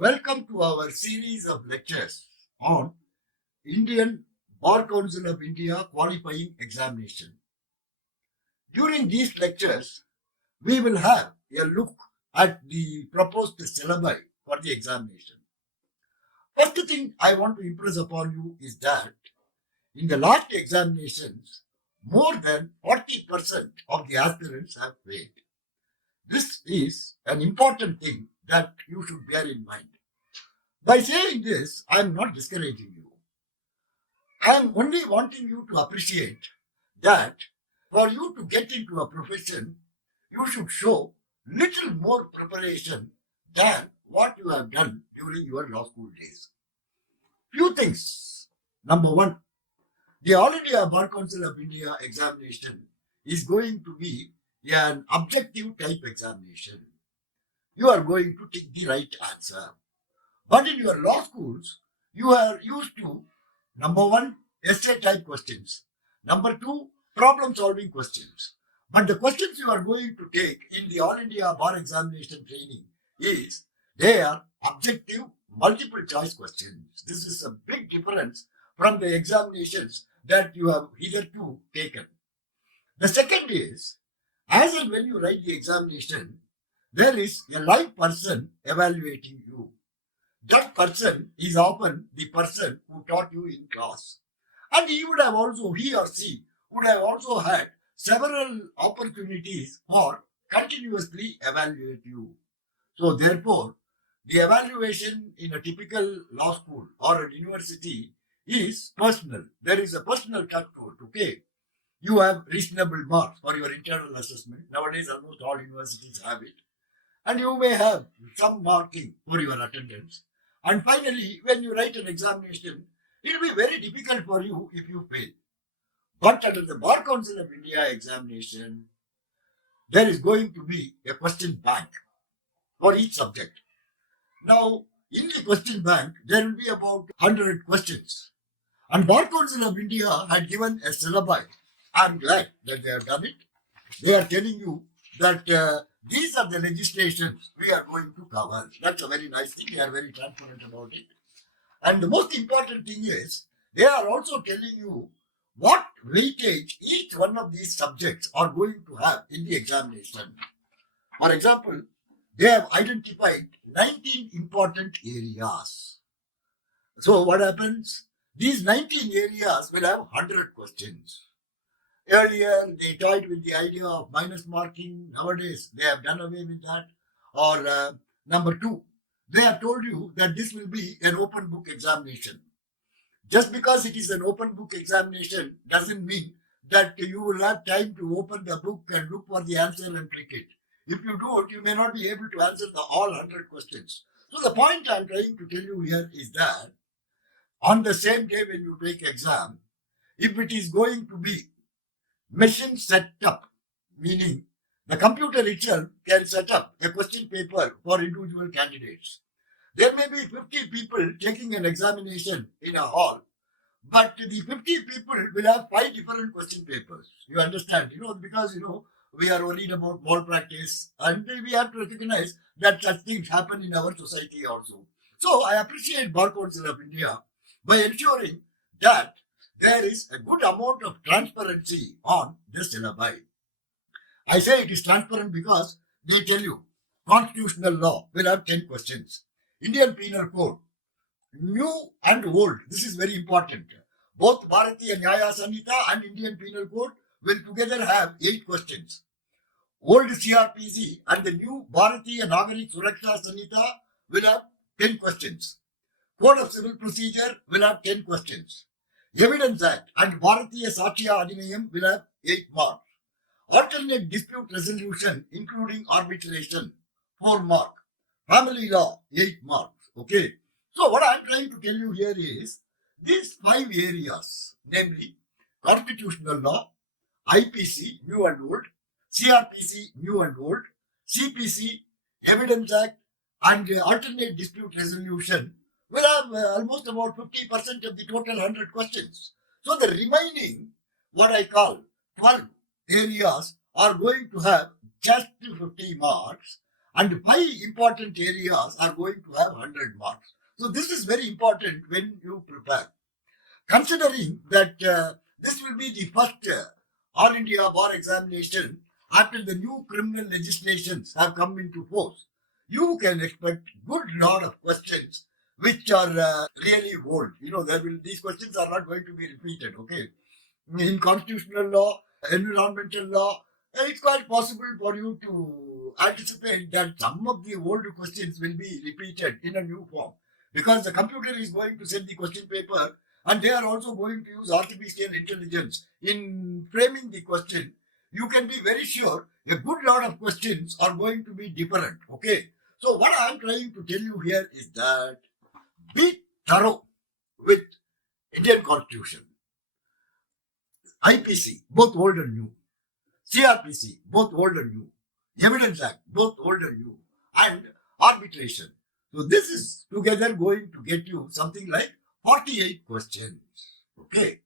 Welcome to our series of lectures on Indian Bar Council of India qualifying examination. During these lectures, we will have a look at the proposed syllabi for the examination. First thing I want to impress upon you is that in the last examinations, more than 40% of the aspirants have failed. This is an important thing that you should bear in mind. By saying this, I am not discouraging you. I am only wanting you to appreciate that for you to get into a profession, you should show little more preparation than what you have done during your law school days. Few things. Number one, the All India Bar Council of India examination is going to be an objective type examination. You are going to take the right answer. But in your law schools, you are used to number one, essay type questions. Number two, problem solving questions. But the questions you are going to take in the All India Bar Examination training is they are objective multiple choice questions. This is a big difference from the examinations that you have hitherto taken. The second is, as and when you write the examination, there is a live person evaluating you. That person is often the person who taught you in class. And he or she would have also had several opportunities for continuously evaluate you. So therefore, the evaluation in a typical law school or a university is personal. There is a personal touch to it, okay? You have reasonable marks for your internal assessment. Nowadays, almost all universities have it. And you may have some marking for your attendance. And finally, when you write an examination, it will be very difficult for you if you fail. But under the Bar Council of India examination, there is going to be a question bank for each subject. Now, in the question bank, there will be about 100 questions. And Bar Council of India had given a syllabi. I'm glad that they have done it. They are telling you that these are the legislations we are going to cover. That's a very nice thing. They are very transparent about it. And the most important thing is, they are also telling you what weightage each one of these subjects are going to have in the examination. For example, they have identified 19 important areas. So what happens? These 19 areas will have 100 questions. Earlier, they toyed with the idea of minus marking. Nowadays, they have done away with that. Or number two, they have told you that this will be an open book examination. Just because it is an open book examination doesn't mean that you will have time to open the book and look for the answer and click it. If you do it, you may not be able to answer all 100 questions. So the point I'm trying to tell you here is that on the same day when you take exam, if it is going to be machine set up, meaning the computer itself can set up a question paper for individual candidates. There may be 50 people taking an examination in a hall, but the 50 people will have 5 different question papers. You understand? Because we are worried about malpractice, and we have to recognize that such things happen in our society also. So I appreciate Bar Council of India by ensuring that there is a good amount of transparency on this syllabi. I say it is transparent because they tell you constitutional law will have 10 questions. Indian Penal Code, new and old, this is very important. Both Bharatiya Nyaya Samhita and Indian Penal Code will together have 8 questions. Old CRPC and the new Bharatiya Nagarik Suraksha Samhita will have 10 questions. Code of Civil Procedure will have 10 questions. Evidence Act and Bharatiya Sakshya Adhinayam will have 8 marks. Alternate dispute resolution, including arbitration, 4 marks. Family law, 8 marks. Okay. So what I'm trying to tell you here is these 5 areas, namely constitutional law, IPC, new and old, CRPC, new and old, CPC, Evidence Act, and alternate dispute resolution will have almost about 50% of the total 100 questions. So the remaining, what I call 12 areas are going to have just 50 marks, And 5 important areas are going to have 100 marks. So this is very important when you prepare. Considering that this will be the first All India Bar examination after the new criminal legislations have come into force, you can expect good lot of questions which are really old. These questions are not going to be repeated. Okay, in constitutional law, environmental law, it's quite possible for you to anticipate that some of the old questions will be repeated in a new form because the computer is going to send the question paper and they are also going to use artificial intelligence in framing the question. You can be very sure a good lot of questions are going to be different. Okay. So what I am trying to tell you here is that be thorough with Indian Constitution, IPC, both old and new, CRPC, both old and new, Evidence Act, both old and new, and arbitration. So this is together going to get you something like 48 questions. Okay.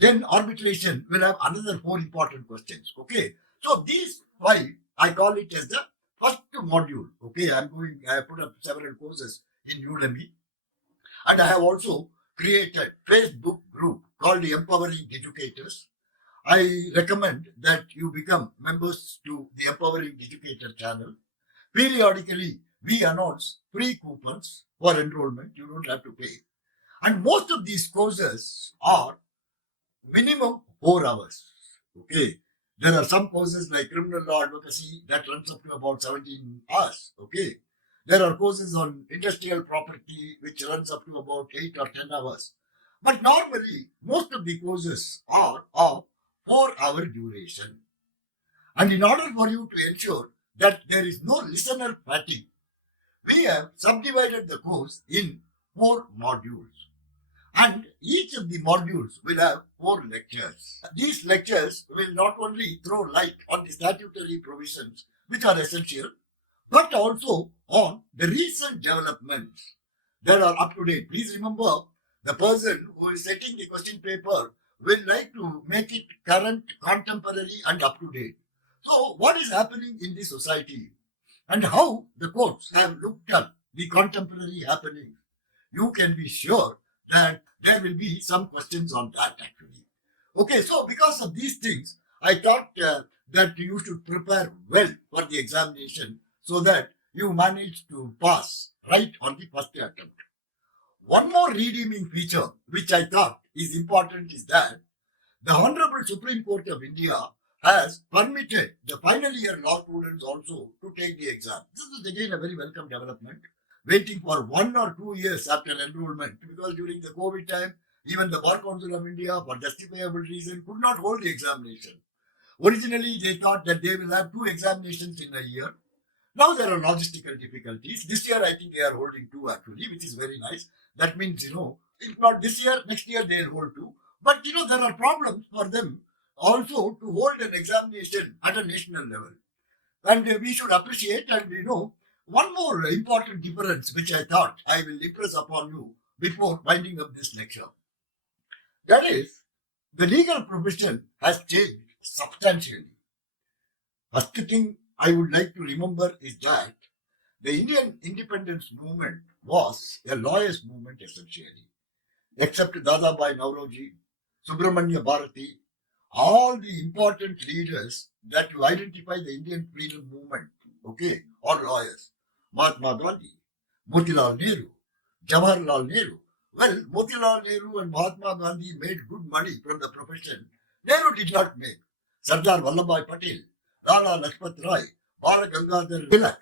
Then arbitration will have another 4 important questions. Okay. So these 5, I call it as the first module. Okay. I put up several courses in Udemy. And I have also created Facebook group called the Empowering Educators. I recommend that you become members to the Empowering Educator channel. Periodically, we announce free coupons for enrollment. You don't have to pay. And most of these courses are minimum 4 hours. Okay. There are some courses like criminal law advocacy that runs up to about 17 hours. Okay. There are courses on industrial property which runs up to about 8 or 10 hours. But normally, most of the courses are of 4-hour duration. And in order for you to ensure that there is no listener fatigue, we have subdivided the course in 4 modules. And each of the modules will have 4 lectures. These lectures will not only throw light on the statutory provisions which are essential, but also on the recent developments that are up to date. Please remember, the person who is setting the question paper will like to make it current, contemporary, and up to date. So, what is happening in the society and how the courts have looked at the contemporary happenings, you can be sure that there will be some questions on that actually. Okay, so because of these things, I thought that you should prepare well for the examination so that you manage to pass right on the first attempt. One more redeeming feature which I thought is important is that the Honorable Supreme Court of India has permitted the final year law students also to take the exam. This is again a very welcome development. Waiting for 1 or 2 years after enrollment, because during the COVID time, even the Bar Council of India, for justifiable reason, could not hold the examination. Originally, they thought that they will have 2 examinations in a year. Now there are logistical difficulties. This year, I think they are holding 2 actually, which is very nice. That means, if not this year, next year they will hold 2. But, there are problems for them also to hold an examination at a national level. And we should appreciate and, one more important difference which I thought I will impress upon you before winding up this lecture. That is, the legal profession has changed substantially. First thing I would like to remember is that the Indian independence movement was a lawyers' movement essentially. Except Dadabhai Nauroji, Subramanya Bharati, all the important leaders that you identify the Indian freedom movement, okay, are lawyers. Mahatma Gandhi, Motilal Nehru, Jawaharlal Nehru. Well, Motilal Nehru and Mahatma Gandhi made good money from the profession. Nehru did not make. Sardar Vallabhbhai Patel, Lala Lajpat Rai, Bala Gangadhar Tilak,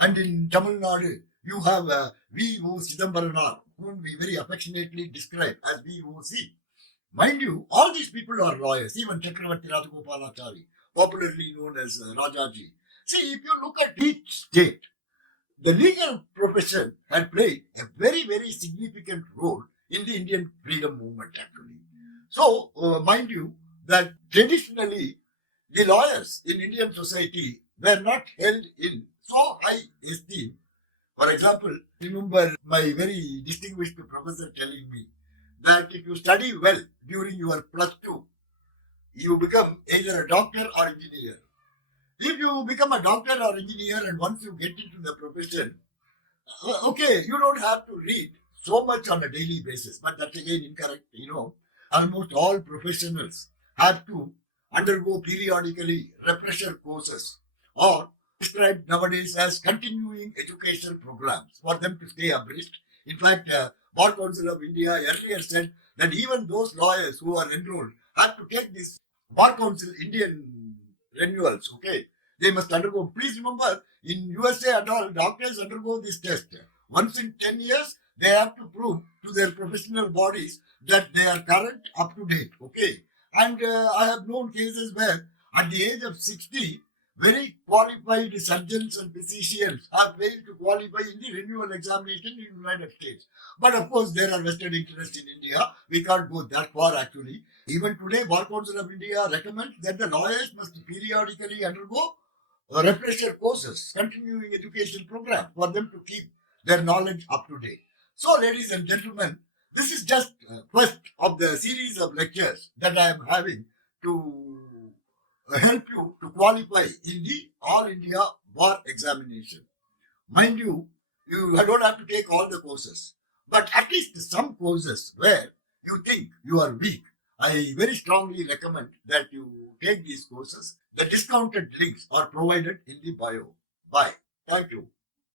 and in Tamil Nadu, you have V.O. Chidambaram, whom we very affectionately describe as V.O.C. Mind you, all these people are lawyers, even Chakravarti Rajagopalachari, popularly known as Rajaji. See, if you look at each state, the legal profession had played a very, very significant role in the Indian freedom movement actually. So, mind you, that traditionally the lawyers in Indian society were not held in so high esteem. For example, remember my very distinguished professor telling me that if you study well during your plus 2, you become either a doctor or engineer. If you become a doctor or engineer and once you get into the profession, okay, you don't have to read so much on a daily basis, but that's again incorrect. Almost all professionals have to undergo periodically refresher courses or described nowadays as continuing education programs for them to stay abreast. In fact, Bar Council of India earlier said that even those lawyers who are enrolled have to take this Bar Council Indian renewals, okay? They must undergo. Please remember, in USA and all, doctors undergo this test. Once in 10 years, they have to prove to their professional bodies that they are current, up to date, okay? And I have known cases where at the age of 60, very qualified surgeons and physicians have failed to qualify in the renewal examination in the United States. But of course, there are vested interests in India. We can't go that far actually. Even today, Bar Council of India recommends that the lawyers must periodically undergo refresher courses, continuing education program for them to keep their knowledge up to date. So, ladies and gentlemen, this is just first of the series of lectures that I am having to help you to qualify in the All India Bar examination. Mind you, you don't have to take all the courses, but at least some courses where you think you are weak, I very strongly recommend that you take these courses. The discounted links are provided in the bio. Bye. Thank you.